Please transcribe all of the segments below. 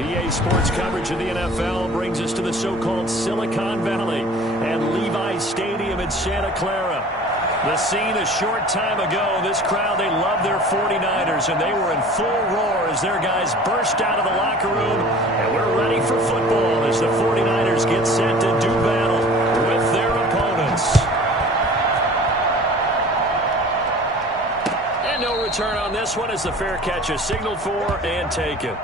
EA Sports coverage of the NFL brings us to the so-called Silicon Valley and Levi's Stadium in Santa Clara. The scene a short time ago, this crowd, they love their 49ers, and they were in full roar as their guys burst out of the locker room, and we're ready for football as the 49ers get set to do battle with their opponents. And no return on this one as the fair catch is signaled for and taken.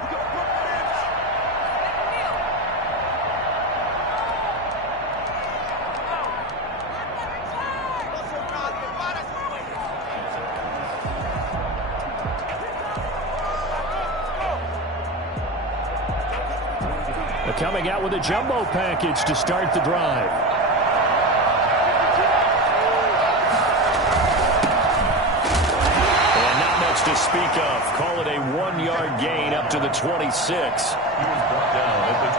Coming out with a jumbo package to start the drive. And not much to speak of. Call it a 1-yard gain up to the 26.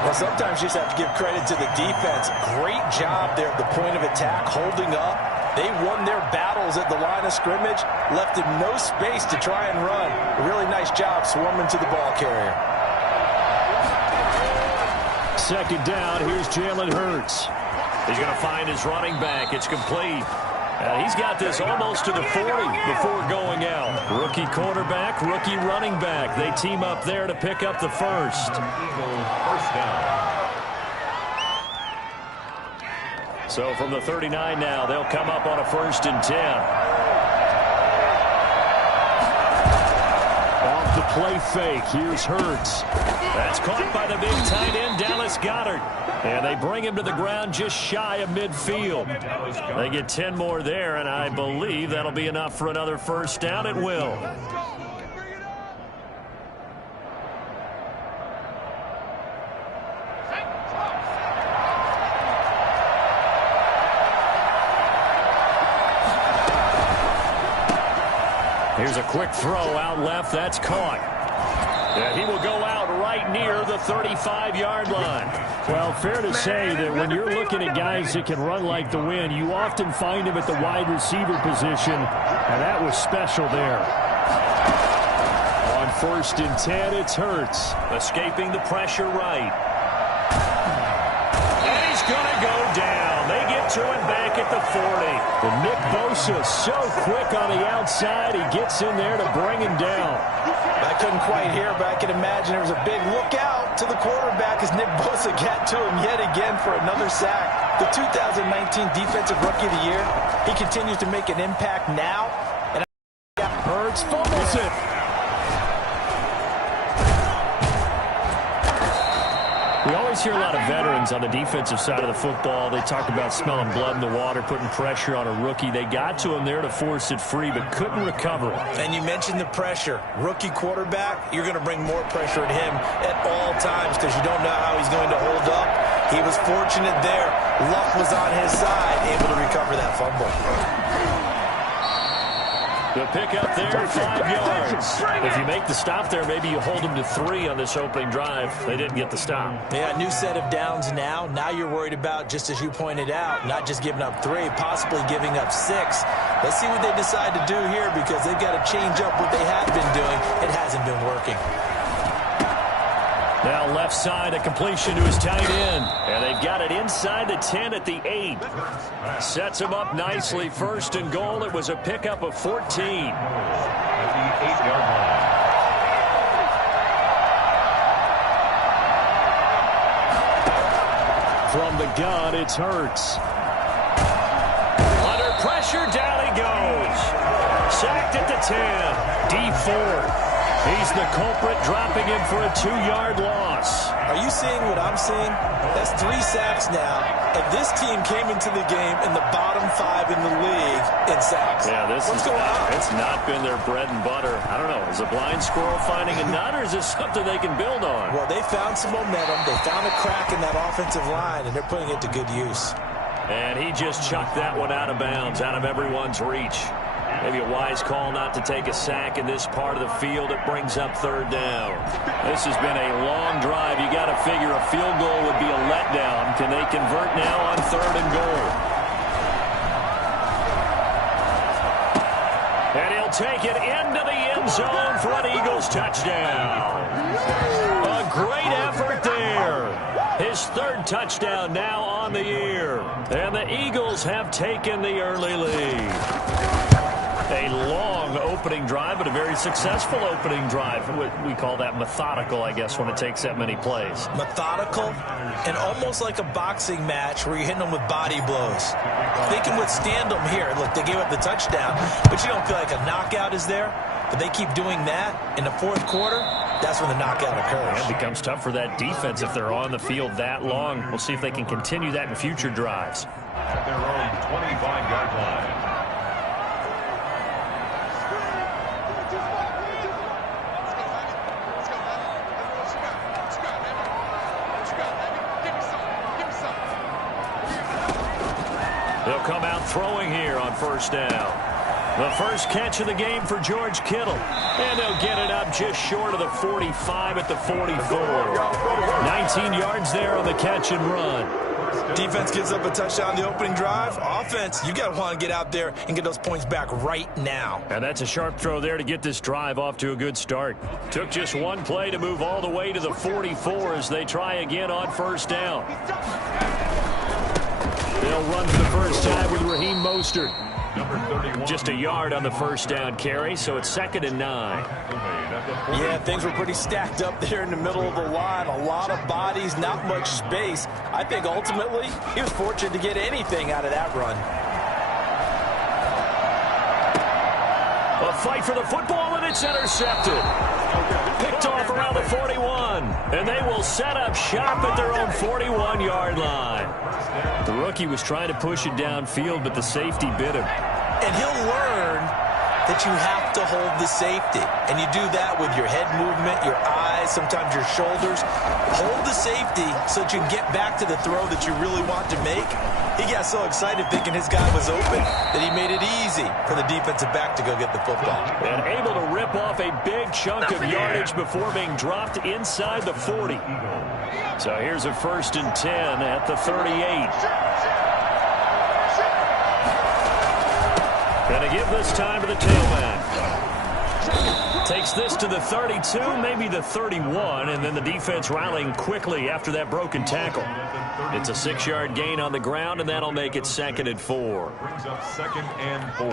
Well, sometimes you just have to give credit to the defense. Great job there at the point of attack, holding up. They won their battles at the line of scrimmage, left him no space to try and run. A really nice job swarming to the ball carrier. Second down, here's Jalen Hurts. He's going to find his running back. It's complete. He's got this almost to the 40 before going out. Rookie quarterback, rookie running back. They team up there to pick up the first. So from the 39 now, they'll come up on a 1st and 10. The play fake. Here's Hurts. That's caught by the big tight end, Dallas Goedert. And they bring him to the ground just shy of midfield. They get 10 more there, and I believe that'll be enough for another first down. It will. Here's a quick throw out left. That's caught. And he will go out right near the 35-yard line. Well, fair to say that when you're looking at guys that can run like the wind, you often find him at the wide receiver position, and that was special there. On 1st and 10, it's Hurts. Escaping the pressure right. And he's going to go down. They get to him back at the 40. And Nick Bosa so quick on the outside. He gets in there to bring him down. I couldn't quite hear, but I can imagine there was a big look out to the quarterback as Nick Bosa got to him yet again for another sack. The 2019 Defensive Rookie of the Year, he continues to make an impact now. And Hurts fumbles it. We always hear a lot of veterans on the defensive side of the football. They talk about smelling blood in the water, putting pressure on a rookie. They got to him there to force it free, but couldn't recover it. And you mentioned the pressure. Rookie quarterback, you're going to bring more pressure at him at all times because you don't know how he's going to hold up. He was fortunate there. Luck was on his side, able to recover that fumble. The pickup there, 5 yards. If you make the stop there, maybe you hold them to 3 on this opening drive. They didn't get the stop. Yeah, new set of downs now. Now you're worried about, just as you pointed out, not just giving up 3, possibly giving up 6. Let's see what they decide to do here because they've got to change up what they have been doing. It hasn't been working. Now left side, a completion to his tight end. And they've got it inside the 10 at the 8. Sets him up nicely. 1st and goal. It was a pickup of 14. At the 8-yard line. From the gun, it's Hurts. Under pressure, down he goes. Sacked at the 10. D Ford. He's the culprit, dropping him for a 2-yard loss. Are you seeing what I'm seeing? That's 3 sacks now. And this team came into the game in the bottom 5 in the league in sacks. Yeah, what's going on? It's not been their bread and butter. I don't know. Is a blind squirrel finding a nut, or is this something they can build on? Well, they found some momentum. They found a crack in that offensive line, and they're putting it to good use. And he just chucked that one out of bounds, out of everyone's reach. Maybe a wise call not to take a sack in this part of the field. It brings up 3rd down. This has been a long drive. You got to figure a field goal would be a letdown. Can they convert now on 3rd and goal? And he'll take it into the end zone for an Eagles touchdown. A great effort his third touchdown now on the year. And the Eagles have taken the early lead. A long opening drive, but a very successful opening drive. We call that methodical, I guess, when it takes that many plays. Methodical and almost like a boxing match where you're hitting them with body blows. They can withstand them here. Look, they gave up the touchdown, but you don't feel like a knockout is there. But they keep doing that in the fourth quarter. That's when the knockout occurs. It becomes tough for that defense if they're on the field that long. We'll see if they can continue that in future drives. At their own 25-yard line. They'll come out throwing here on first down. The first catch of the game for George Kittle. And they'll get it up just short of the 45 at the 44. 19 yards there on the catch and run. Defense gives up a touchdown on the opening drive. Offense, you got to want to get out there and get those points back right now. And that's a sharp throw there to get this drive off to a good start. Took just one play to move all the way to the 44 as they try again on first down. They'll run for the first time with Raheem Mostert. Just a yard on the first down carry, so it's 2nd and 9. Yeah, things were pretty stacked up there in the middle of the line. A lot of bodies, not much space. I think ultimately he was fortunate to get anything out of that run. A fight for the football, and it's intercepted. Picked off around the 41. And they will set up shop at their own 41-yard line. The rookie was trying to push it downfield, but the safety bit him. And he'll learn that you have to hold the safety. And you do that with your head movement, your eyes, sometimes your shoulders. Hold the safety so that you can get back to the throw that you really want to make. He got so excited thinking his guy was open that he made it easy for the defensive back to go get the football. And able to rip off a big chunk of yardage before being dropped inside the 40. So here's a 1st and 10 at the 38. Going to give this time to the tailback. Takes this to the 32, maybe the 31, and then the defense rallying quickly after that broken tackle. It's a 6-yard gain on the ground, and that'll make it 2nd and 4. Brings up 2nd and 4.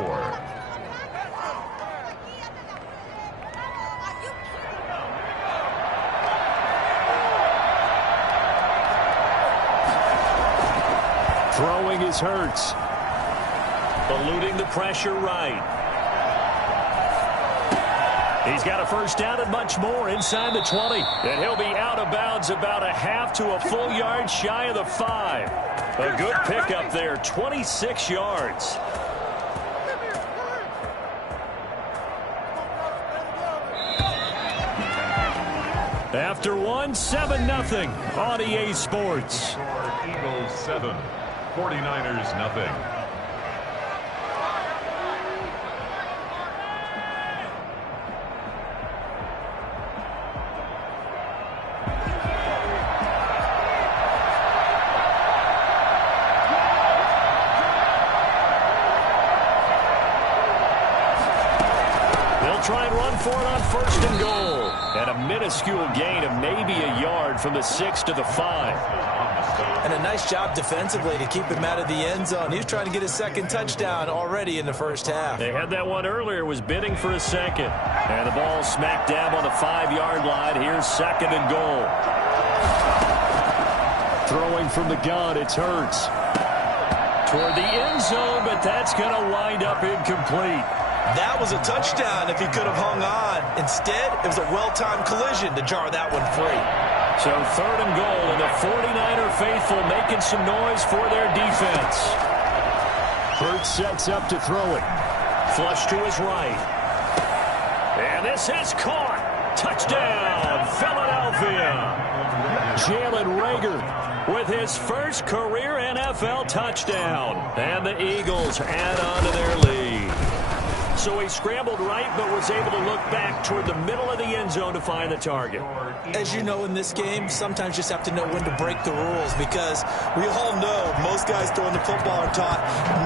Throwing is Hurts. Eluding the pressure right. He's got a first down and much more inside the 20. And he'll be out of bounds about a half to a full yard shy of the 5. A good pickup there, 26 yards. After one, 7-0 on EA Sports. Eagles 7, 49ers 0. Try and run for it on 1st and goal. And a minuscule gain of maybe a yard from the 6 to the 5. And a nice job defensively to keep him out of the end zone. He was trying to get his 2nd touchdown already in the first half. They had that one earlier, was bidding for a 2nd. And the ball smack dab on the 5-yard line. Here's 2nd and goal. Throwing from the gun, it's Hurts. Toward the end zone, but that's going to wind up incomplete. That was a touchdown if he could have hung on. Instead, it was a well-timed collision to jar that one free. So 3rd and goal, and the 49er faithful making some noise for their defense. Hurts sets up to throw it. Flush to his right. And this is caught. Touchdown, Philadelphia. Jalen Reagor with his first career NFL touchdown. And the Eagles add on to their lead. So he scrambled right, but was able to look back toward the middle of the end zone to find the target. As you know, in this game, sometimes you just have to know when to break the rules, because we all know most guys throwing the football are taught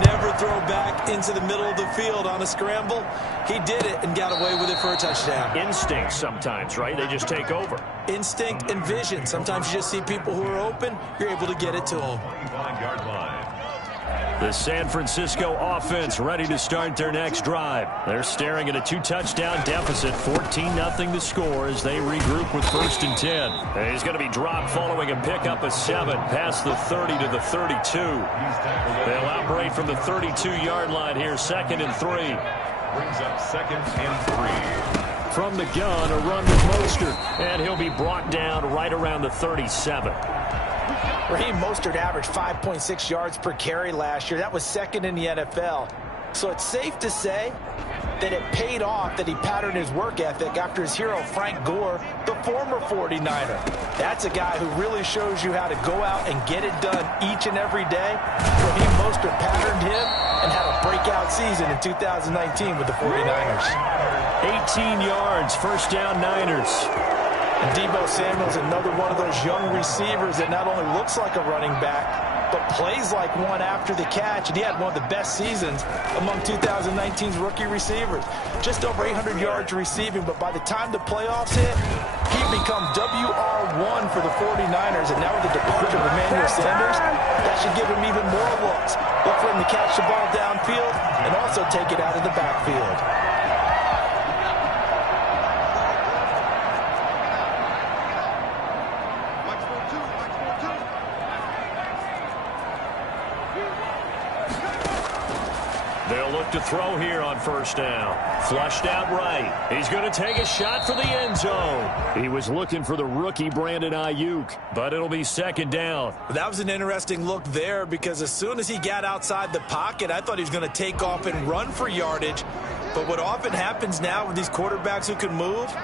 never throw back into the middle of the field on a scramble. He did it and got away with it for a touchdown. Instinct sometimes, right? They just take over. Instinct and vision. Sometimes you just see people who are open, you're able to get it to them. 25-yard line. The San Francisco offense ready to start their next drive. They're staring at a 2-touchdown deficit, 14-0 to score as they regroup with 1st and 10. And he's going to be dropped following a pickup of 7 past the 30 to the 32. They'll operate from the 32-yard line here, 2nd and 3. Brings up 2nd and 3. From the gun, a run with Mostert, and he'll be brought down right around the 37. Raheem Mostert averaged 5.6 yards per carry last year. That was 2nd in the NFL. So it's safe to say that it paid off that he patterned his work ethic after his hero, Frank Gore, the former 49er. That's a guy who really shows you how to go out and get it done each and every day. Raheem Mostert patterned him and had a breakout season in 2019 with the 49ers. 18 yards, 1st down Niners. And Deebo Samuel's another one of those young receivers that not only looks like a running back, but plays like one after the catch. And he had one of the best seasons among 2019's rookie receivers. Just over 800 yards receiving, but by the time the playoffs hit, he'd become WR1 for the 49ers. And now with the departure of Emmanuel Sanders, that should give him even more looks. Look for him to catch the ball downfield and also take it out of the backfield. They'll look to throw here on 1st down. Flushed out right. He's going to take a shot for the end zone. He was looking for the rookie Brandon Ayuk, but it'll be 2nd down. That was an interesting look there, because as soon as he got outside the pocket, I thought he was going to take off and run for yardage. But what often happens now with these quarterbacks who can move,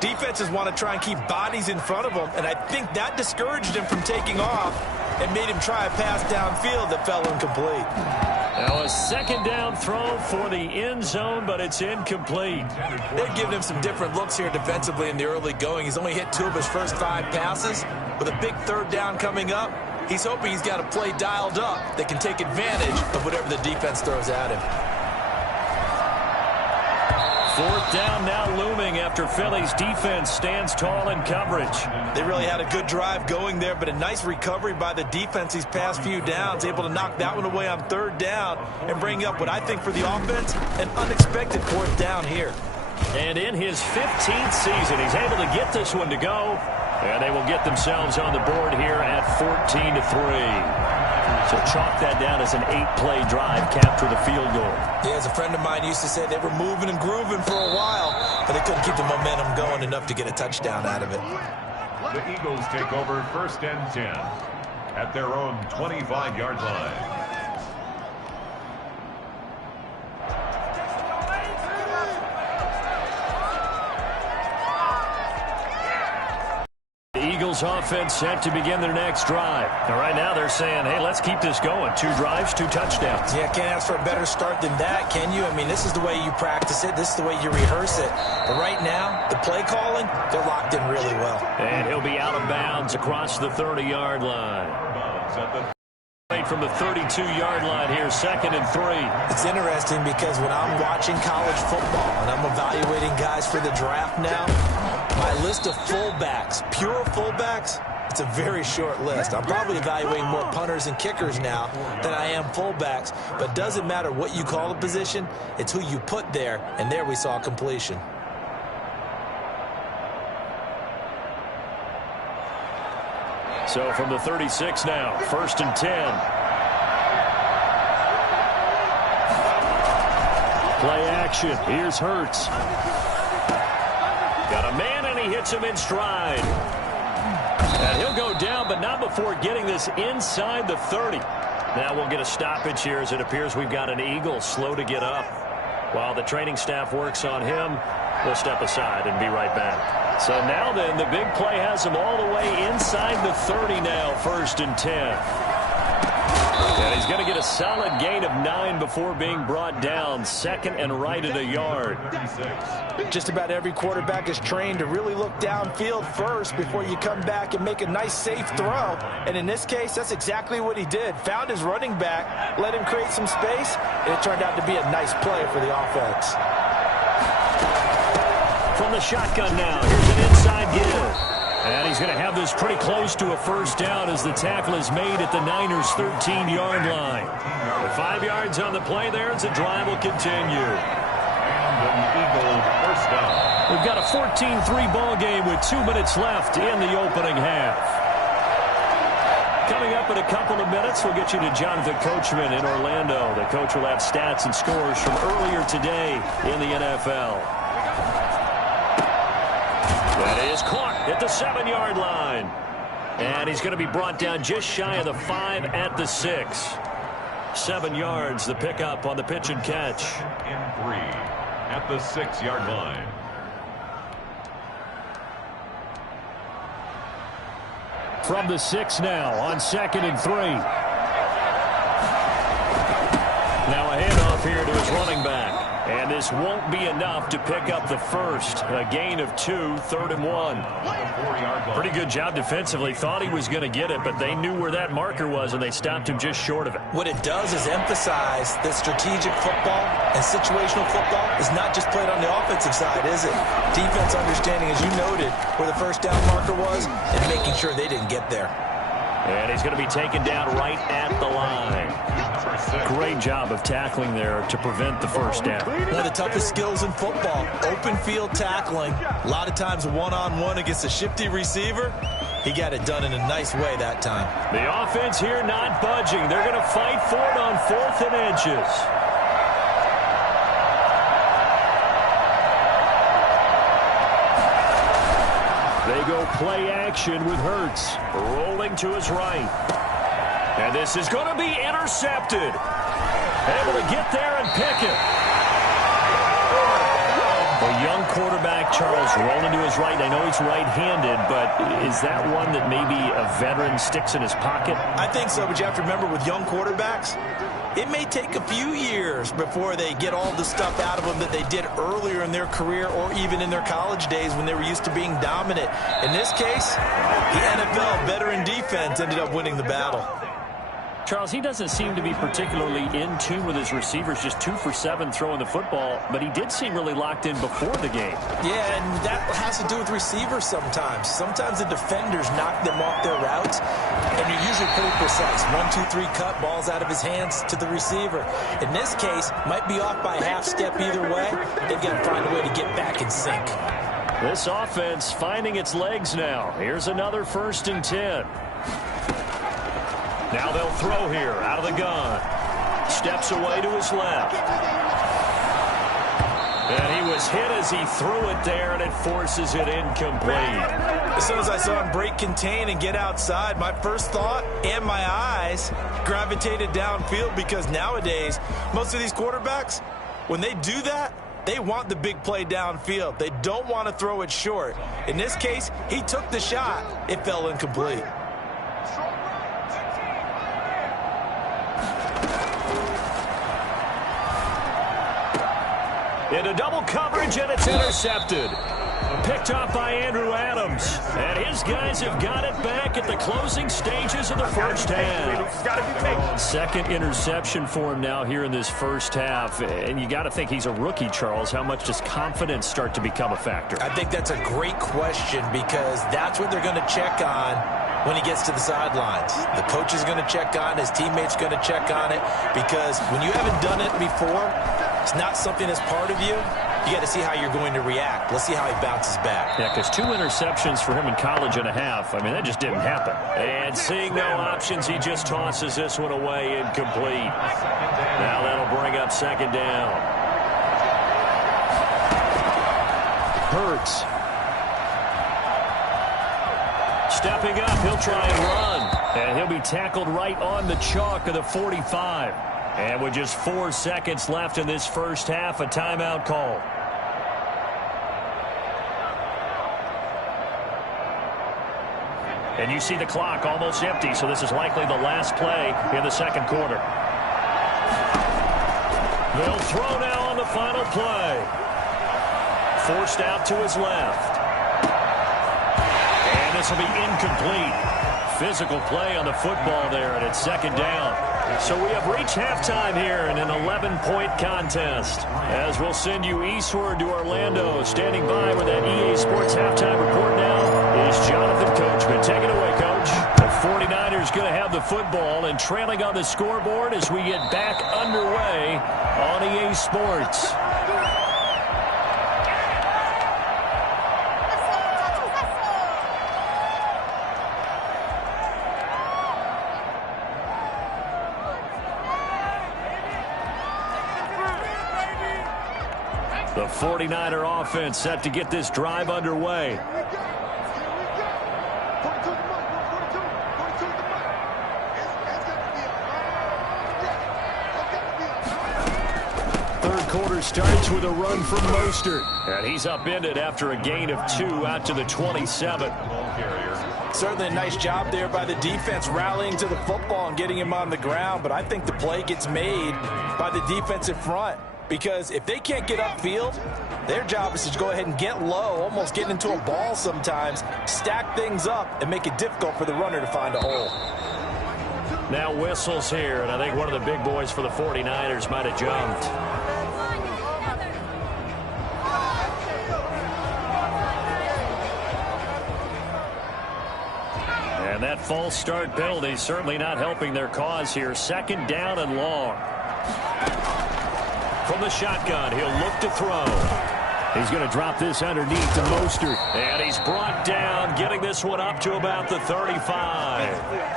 defenses want to try and keep bodies in front of them, and I think that discouraged him from taking off and made him try a pass downfield that fell incomplete. Now a 2nd down throw for the end zone, but it's incomplete. They've given him some different looks here defensively in the early going. He's only hit 2 of his first 5 passes. With a big 3rd down coming up, he's hoping he's got a play dialed up that can take advantage of whatever the defense throws at him. 4th down now looming after Philly's defense stands tall in coverage. They really had a good drive going there, but a nice recovery by the defense these past few downs, able to knock that one away on 3rd down and bring up what I think for the offense, an unexpected 4th down here. And in his 15th season, he's able to get this one to go, and they will get themselves on the board here at 14-3. So chalk that down as an 8-play drive, capture the field goal. Yeah, as a friend of mine used to say, they were moving and grooving for a while, but they couldn't keep the momentum going enough to get a touchdown out of it. The Eagles take over 1st and 10 at their own 25-yard line. Eagles offense set to begin their next drive. Now, right now they're saying, hey, let's keep this going. 2 drives, 2 touchdowns. Yeah, can't ask for a better start than that, can you? I mean, this is the way you practice it. This is the way you rehearse it. But right now, the play calling, they're locked in really well. And he'll be out of bounds across the 30-yard line. From the 32-yard line here, 2nd and 3. It's interesting because when I'm watching college football and I'm evaluating guys for the draft now, my list of fullbacks, pure fullbacks, it's a very short list. I'm probably evaluating more punters and kickers now than I am fullbacks. But it doesn't matter what you call the position, it's who you put there, and there we saw completion. So from the 36 now, 1st and 10. Play action. Here's Hurts. Got a man, and he hits him in stride. And he'll go down, but not before getting this inside the 30. Now we'll get a stoppage here as it appears we've got an Eagle slow to get up. While the training staff works on him, we'll step aside and be right back. So now then, the big play has him all the way inside the 30 now, 1st and 10. And he's going to get a solid gain of 9 before being brought down. 2nd and right at a yard. Just about every quarterback is trained to really look downfield first before you come back and make a nice, safe throw. And in this case, that's exactly what he did. Found his running back, let him create some space, and it turned out to be a nice play for the offense. From the shotgun now, here's an inside give. And he's going to have this pretty close to a first down as the tackle is made at the Niners' 13-yard line. With 5 yards on the play there as the drive will continue. And an Eagle first down. We've got a 14-3 ball game with 2 minutes left in the opening half. Coming up in a couple of minutes, we'll get you to Jonathan Coachman in Orlando. The coach will have stats and scores from earlier today in the NFL. That is caught at the 7-yard line. And he's going to be brought down just shy of the 5 at the 6. 7 yards, the pickup on the pitch and catch. In 3 at the 6-yard line. From the 6 now on 2nd and 3. Now a handoff here to his running back. And this won't be enough to pick up the first. A gain of 2, 3rd and 1. Pretty good job defensively. Thought he was going to get it, but they knew where that marker was, and they stopped him just short of it. What it does is emphasize that strategic football and situational football is not just played on the offensive side, is it? Defense understanding, as you noted, where the first down marker was and making sure they didn't get there. And he's going to be taken down right at the line. Great job of tackling there to prevent the first down. One of the toughest skills in football, open field tackling. A lot of times one-on-one against a shifty receiver. He got it done in a nice way that time. The offense here not budging. They're going to fight for it on 4th and inches. They go play action with Hurts, rolling to his right. And this is going to be intercepted. Able to get there and pick it. A young quarterback, Charles, rolling to his right. I know he's right-handed, but is that one that maybe a veteran sticks in his pocket? I think so, but you have to remember with young quarterbacks, it may take a few years before they get all the stuff out of them that they did earlier in their career or even in their college days when they were used to being dominant. In this case, the NFL veteran defense ended up winning the battle. Charles, he doesn't seem to be particularly in tune with his receivers, just 2 for 7 throwing the football, but he did seem really locked in before the game. Yeah, and that has to do with receivers sometimes. Sometimes the defenders knock them off their routes, and you're usually pretty precise. 1, 2, 3 cut, balls out of his hands to the receiver. In this case, might be off by half step either way. They've got to find a way to get back in sync. This offense finding its legs now. Here's another 1st and 10. Now they'll throw here out of the gun. Steps away to his left. And he was hit as he threw it there, and it forces it incomplete. As soon as I saw him break contain and get outside, my first thought and my eyes gravitated downfield, because nowadays, most of these quarterbacks, when they do that, they want the big play downfield. They don't want to throw it short. In this case, he took the shot. It fell incomplete. Into double coverage, and it's intercepted. Picked off by Andrew Adams. And his guys have got it back at the closing stages of the first half. 2nd interception for him now here in this first half. And you got to think he's a rookie, Charles. How much does confidence start to become a factor? I think that's a great question, because that's what they're going to check on when he gets to the sidelines. The coach is going to check on, his teammates going to check on it, because when you haven't done it before, it's not something that's part of you. You got to see how you're going to react. Let's see how he bounces back. Yeah, because 2 interceptions for him in college and a half. I mean, that just didn't happen. And seeing no options, he just tosses this one away incomplete. Now that'll bring up 2nd down. Hurts. Stepping up, he'll try and run. And he'll be tackled right on the chalk of the 45. And with just 4 seconds left in this first half, a timeout call. And you see the clock almost empty, so this is likely the last play in the second quarter. They'll throw now on the final play. Forced out to his left. And this will be incomplete. Physical play on the football there, and it's second down. So we have reached halftime here in an 11-point contest. As we'll send you eastward to Orlando. Standing by with that EA Sports halftime report now is Jonathan Coachman. Take it away, Coach. The 49ers going to have the football and trailing on the scoreboard as we get back underway on EA Sports. The 49er offense set to get this drive underway. Third quarter starts with a run from Mostert. And he's upended after a gain of 2 out to the 27. Certainly a nice job there by the defense rallying to the football and getting him on the ground. But I think the play gets made by the defensive front. Because if they can't get upfield, their job is to go ahead and get low, almost getting into a ball sometimes, stack things up, and make it difficult for the runner to find a hole. Now whistles here, and I think one of the big boys for the 49ers might have jumped. And that false start penalty certainly not helping their cause here. Second down and long. From the shotgun, he'll look to throw. He's going to drop this underneath to Mostert. And he's brought down, getting this one up to about the 35.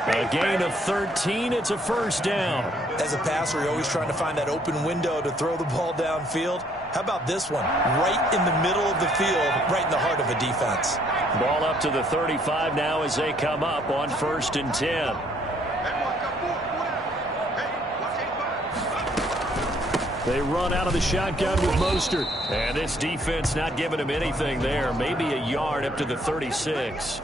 A gain of 13. It's a first down. As a passer, you're always trying to find that open window to throw the ball downfield. How about this one? Right in the middle of the field, right in the heart of a defense. Ball up to the 35 now as they come up on 1st and 10. They run out of the shotgun with Mostert. And this defense not giving him anything there. Maybe a yard up to the 36.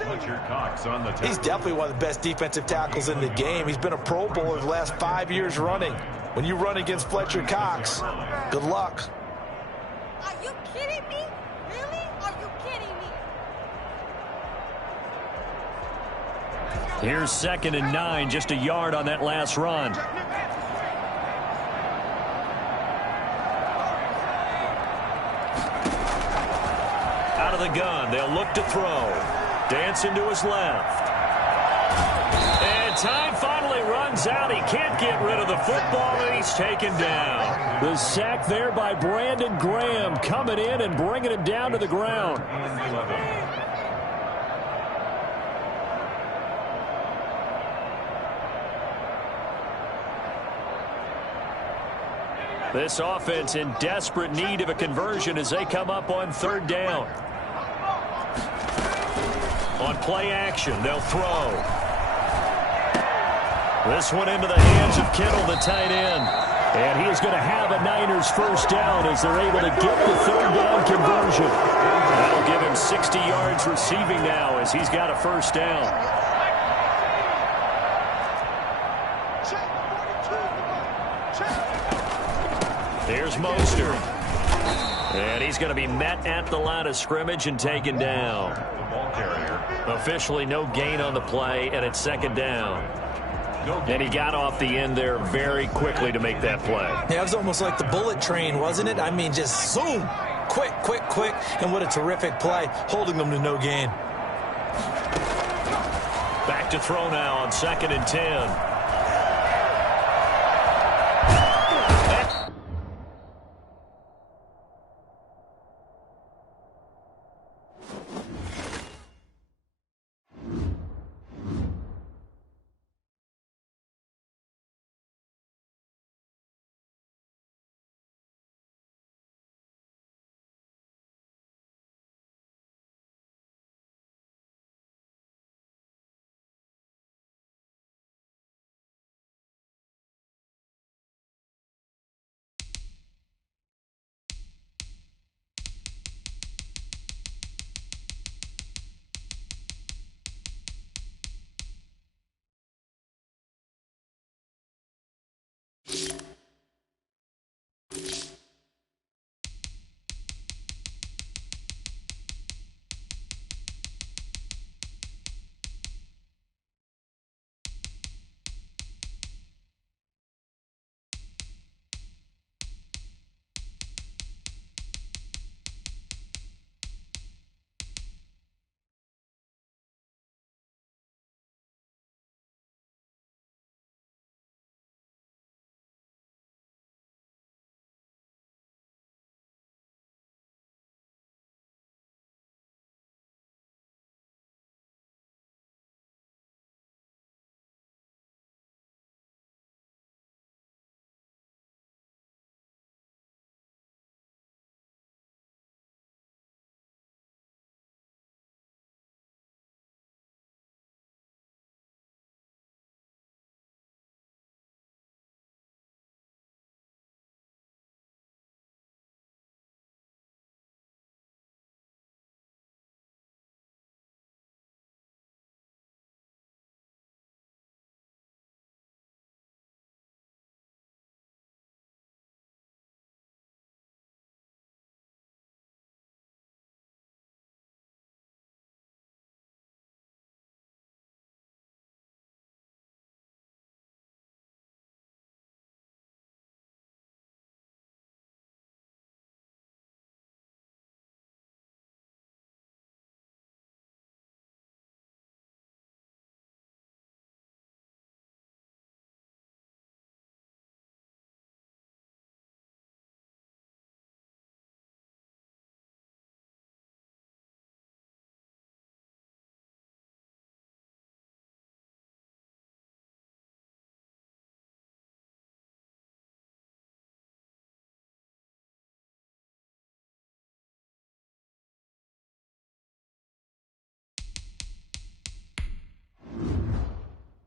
He's definitely one of the best defensive tackles in the game. He's been a Pro Bowler the last 5 years running. When you run against Fletcher Cox, good luck. Are you kidding me? Really? Are you kidding me? Here's 2nd and 9, just a yard on that last run. The gun. They'll look to throw. Dancing to his left. And time finally runs out. He can't get rid of the football, and he's taken down. The sack there by Brandon Graham coming in and bringing him down to the ground. This offense in desperate need of a conversion as they come up on 3rd down. On play action, they'll throw. This one into the hands of Kittle, the tight end. And he is going to have a Niners first down as they're able to get the 3rd down conversion. That'll give him 60 yards receiving now as he's got a first down. Here's Mostert. And he's going to be met at the line of scrimmage and taken down. Officially no gain on the play, and it's 2nd down. And he got off the end there very quickly to make that play. Yeah, it was almost like the bullet train, wasn't it? I mean, just zoom. Quick, quick, quick. And what a terrific play, holding them to no gain. Back to throw now on 2nd and 10.